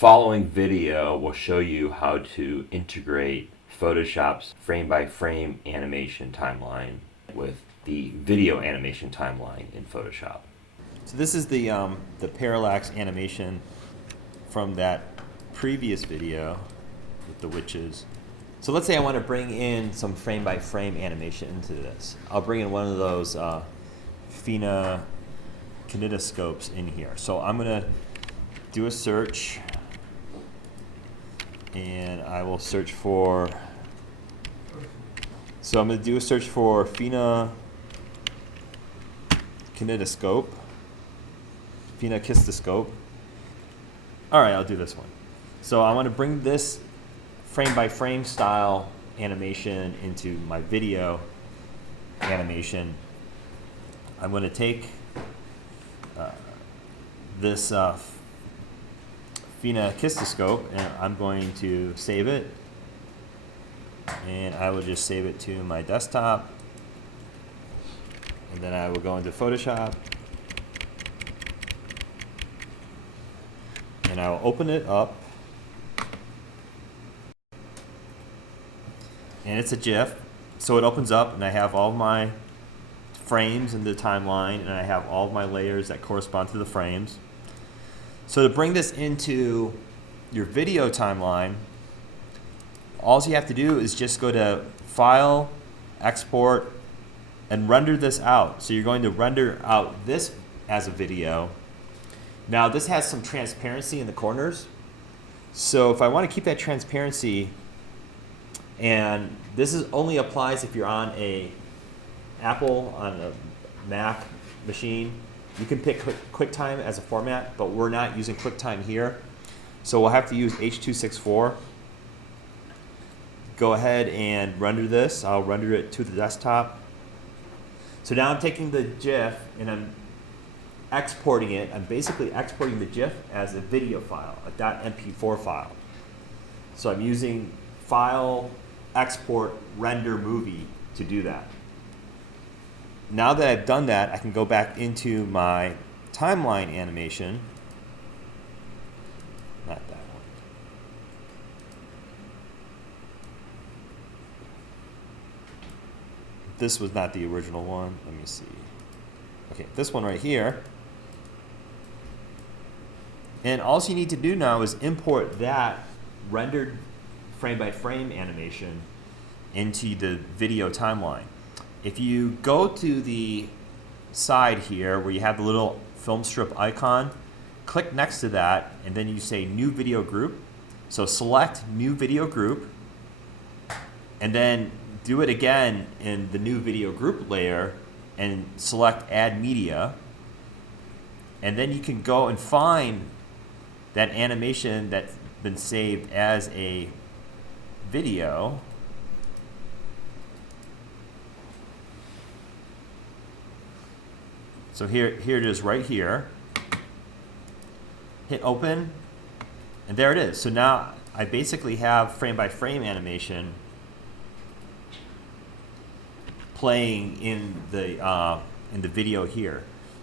following video will show you how to integrate Photoshop's frame-by-frame animation timeline with the video animation timeline in Photoshop. So this is the parallax animation from that previous video with the witches. So let's say I want to bring in some frame-by-frame animation into this. I'll bring in one of those Fina kinetoscopes in here. So I'm going to do a search, and I will search for, so I'm going to do a search for Fina kinetoscope, Fina kistoscope. All right, I'll do this one. So I want to bring this frame-by-frame style animation into my video animation. I'm going to take this Fina kistoscope, and I'm going to save it, and I will just save it to my desktop, and then I will go into Photoshop, and I will open it up, and it's a GIF, so it opens up, and I have all my frames in the timeline, and I have all of my layers that correspond to the frames. So to bring this into your video timeline, all you have to do is just go to File, Export, and render this out. So you're going to render out this as a video. Now this has some transparency in the corners. So if I want to keep that transparency, and this only applies if you're on a Apple, on a Mac machine, you can pick QuickTime as a format, but we're not using QuickTime here. So we'll have to use H.264. Go ahead and render this. I'll render it to the desktop. So now I'm taking the GIF and I'm exporting it. I'm basically exporting the GIF as a video file, a .mp4 file. So I'm using File, Export, Render Movie to do that. Now that I've done that, I can go back into my timeline animation. Not that one. This was not the original one. Let me see. Okay, this one right here. And all you need to do now is import that rendered frame-by-frame animation into the video timeline. If you go to the side here where you have the little film strip icon, click next to that, and then you say New Video Group. So select New Video Group, and then do it again in the New Video Group layer and select Add Media. And then you can go and find that animation that's been saved as a video. So here it is right here. Hit open, and there it is. So now I basically have frame-by-frame animation playing in the video here.